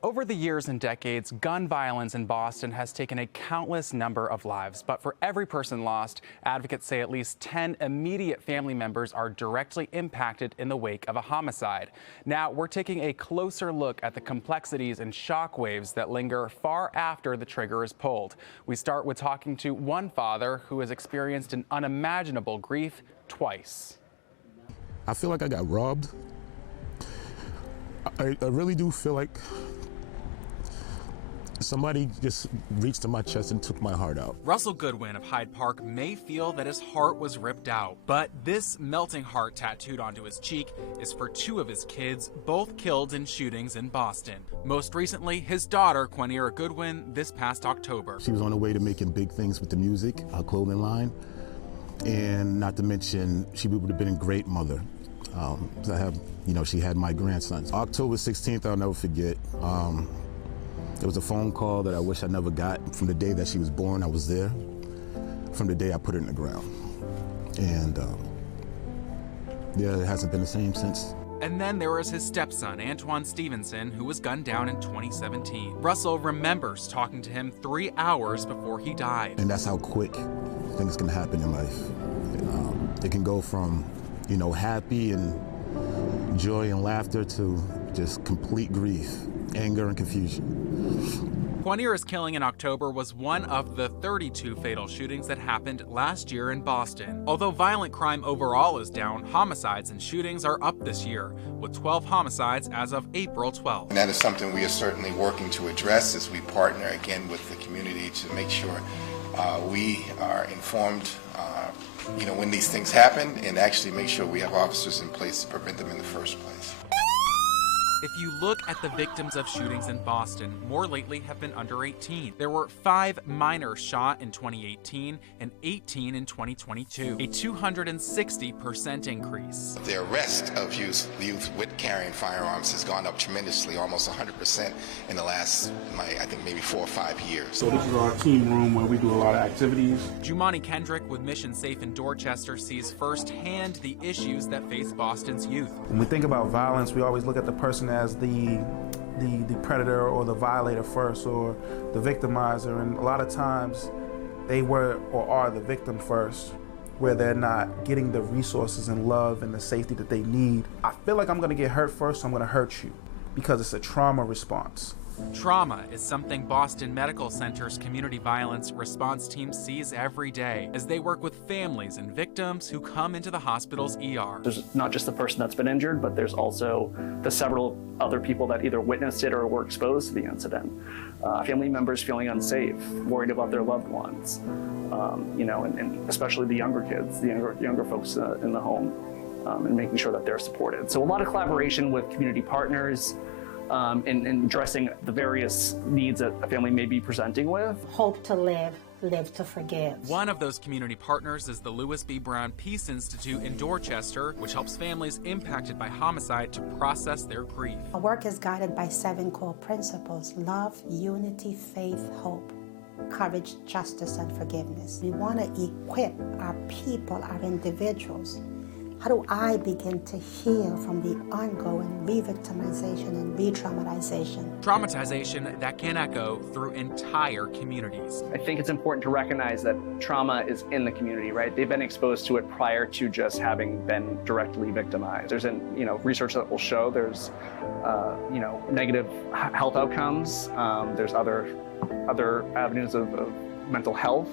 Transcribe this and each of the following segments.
Over the years and decades, gun violence in Boston has taken a countless number of lives. But for every person lost, advocates say at least 10 immediate family members are directly impacted in the wake of a homicide. Now, we're taking a closer look at the complexities and shockwaves that linger far after the trigger is pulled. We start with talking to one father who has experienced an unimaginable grief twice. I feel like I got robbed. I really do feel like somebody just reached to my chest and took my heart out. Russell Goodwin of Hyde Park may feel that his heart was ripped out, but this melting heart tattooed onto his cheek is for two of his kids, both killed in shootings in Boston. Most recently, his daughter, Quanira Goodwin, this past October. She was on her way to making big things with the music, her clothing line, and not to mention, she would have been a great mother. She had my grandsons. October 16th, I'll never forget. It was a phone call that I wish I never got. From the day that she was born, I was there. From the day I put her in the ground. And it hasn't been the same since. And then there was his stepson, Antoine Stevenson, who was gunned down in 2017. Russell remembers talking to him 3 hours before he died. And that's how quick things can happen in life. It can go from, happy and joy and laughter to just complete grief, anger and confusion. Quanira's killing in October was one of the 32 fatal shootings that happened last year in Boston. Although violent crime overall is down, homicides and shootings are up this year, with 12 homicides as of April 12th. And that is something we are certainly working to address as we partner again with the community to make sure we are informed when these things happen, and actually make sure we have officers in place to prevent them in the first place. If you look at the victims of shootings in Boston, more lately have been under 18. There were 5 minors shot in 2018 and 18 in 2022, a 260% increase. The arrest of youth with carrying firearms has gone up tremendously, almost 100% in the last, I think maybe 4 or 5 years. So this is our team room where we do a lot of activities. Jumani Kendrick with Mission Safe in Dorchester sees firsthand the issues that face Boston's youth. When we think about violence, we always look at the person as the predator or the violator first, or the victimizer, and a lot of times they were or are the victim first, where they're not getting the resources and love and the safety that they need. I feel like I'm gonna get hurt first, so I'm gonna hurt you, because it's a trauma response. Trauma is something Boston Medical Center's community violence response team sees every day as they work with families and victims who come into the hospital's ER. There's not just the person that's been injured, but there's also the several other people that either witnessed it or were exposed to the incident. Family members feeling unsafe, worried about their loved ones, and especially the younger kids, the younger folks in the home, and making sure that they're supported. So a lot of collaboration with community partners, in addressing the various needs that a family may be presenting with. Hope to live, live to forgive. One of those community partners is the Lewis B. Brown Peace Institute in Dorchester, which helps families impacted by homicide to process their grief. Our work is guided by 7 core principles: love, unity, faith, hope, courage, justice, and forgiveness. We want to equip our people, our individuals. How do I begin to heal from the ongoing re-victimization and re-traumatization? Traumatization that can echo through entire communities. I think it's important to recognize that trauma is in the community, right? They've been exposed to it prior to just having been directly victimized. There's research that will show there's negative health outcomes. There's other avenues of mental health,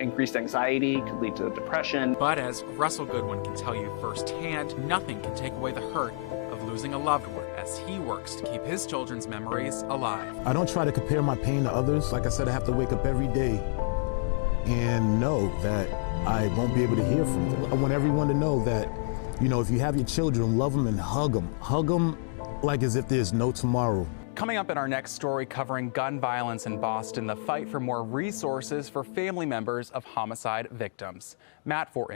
increased anxiety could lead to depression. But as Russell Goodwin can tell you firsthand, nothing can take away the hurt of losing a loved one as he works to keep his children's memories alive. I don't try to compare my pain to others. Like I said, I have to wake up every day and know that I won't be able to hear from them. I want everyone to know that, if you have your children, love them and hug them. Hug them like as if there's no tomorrow. Coming up in our next story covering gun violence in Boston, the fight for more resources for family members of homicide victims. Matt Fortin.